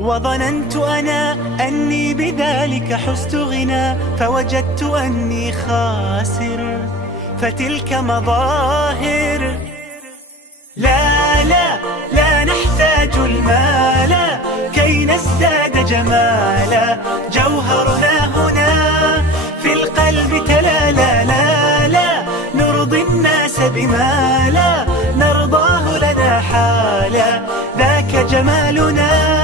وظننت أنا أني بذلك حزت غنى، فوجدت أني خاسر، فتلك مظاهر. لا لا لا نحتاج المال كي نزداد جمالا، جوهرنا هنا في القلب تلالا. لا لا نرضي الناس بما لا نرضاه لنا حالا، ذاك جمالنا